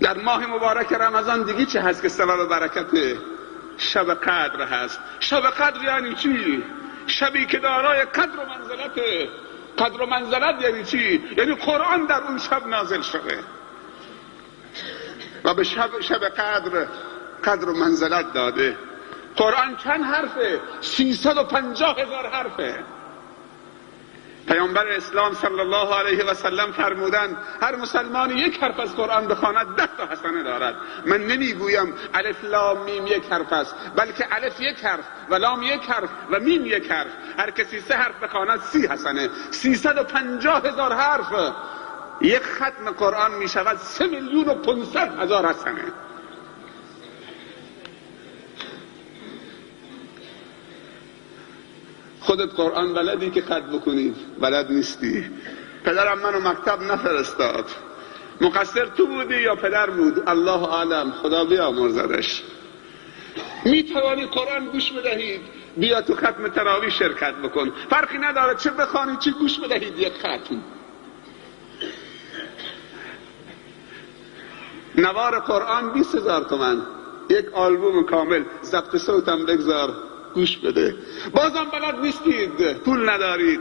در ماه مبارک رمضان دیگه چه هست که سبب برکت شب قدر هست؟ شب قدر یعنی چی؟ شبی که دارای قدر و منزلته. قدر و منزلت یعنی چی؟ یعنی قرآن در اون شب نازل شده و به شب قدر و منزلت داده. قرآن چند حرفه؟ 350,000 حرفه. پیامبر اسلام صلی الله علیه و سلم فرمودند هر مسلمانی یک حرف از قرآن بخواند 10 تا حسنه دارد. من نمیگویم الف لام میم یک حرف است، بلکه الف یک حرف و لام یک حرف و میم یک حرف. هر کسی 3 حرف بخواند 30 حسنه. 350,000 حرف. یک ختم قرآن می شود 3,500,000 حسنه. خودت قرآن بلدی که ختم بکنی؟ بلد نیستی. پدرم منو مکتب نفرستاد. مقصر تو بودی یا پدر بود؟ الله عالم، خدا بیامرزدش. می توانی قرآن گوش بدهید، بیا تو ختم تراویح شرکت بکن. فرقی نداره چه بخوانی چه گوش بدهید. یک ختم نوار قرآن 20,000 تومان. یک آلبوم کامل. ضبط صوتم بگذار گوش بده. بازم بلد نیستید، پول ندارید.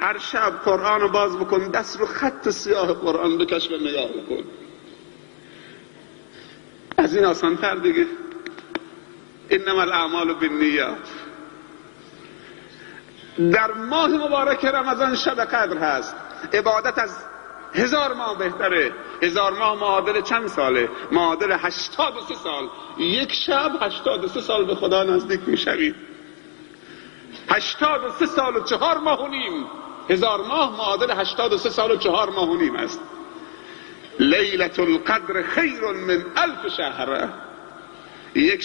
هر شب قرآن رو باز بکن، دست رو خط سیاه قرآن بکش و نگاه بکن. از این آسان تر دیگه. انما الاعمال بالنیات. در ماه مبارک رمضان شب قدر هست. عبادت از 1000 ماه بهتره. 1000 ماه معادل چند ساله؟ معادل 83 سال. یک شب 83 سال به خدا نزدیک میشوید. 83 سال و 4 ماه و نیم. 1000 ماه معادل 83 سال و 4 ماه و نیم است. لیلة القدر خیر من 1000 شهر. یک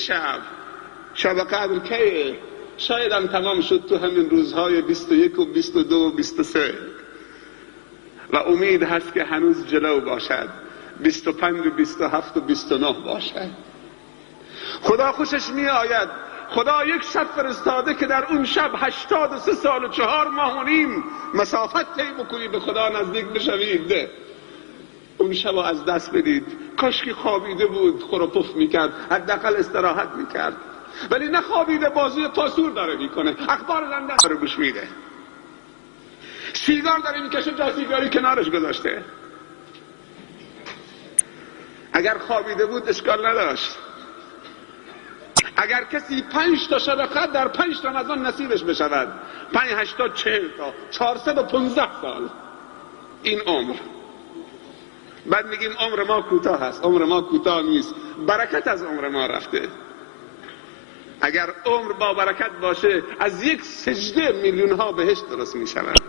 شب قدر کیه؟ شاید هم تمام شد تو همین روزهای 21 و 22 و 23 و امید هست که هنوز جلو باشد. 25 و 27 و 29 باشد. خدا خوشش می آید. خدا یک شب فرستاده که در اون شب 83 سال و 4 ماه و نیم مسافت طی بکنید به خدا نزدیک بشوید. اون شب از دست بدید. کاش که خوابیده بود خور و پف میکرد، حداقل استراحت میکرد. ولی نخوابیده، بازی پاسور داره میکنه، اخبار لندن داره گوش میده، سیگار داره میکشه، جا سیگاری کنارش گذاشته. اگر خوابیده بود اشکال نداشت. اگر کسی 5 تا شب قدر در 5 رمضان نصیبش بشود، 5 8 تا 40 تا 415 سال این عمر. بعد میگیم عمر ما کوتاه است. عمر ما کوتاه نیست، برکت از عمر ما رفته. اگر عمر با برکت باشه از یک سجده میلیون ها بهشت درست میشود.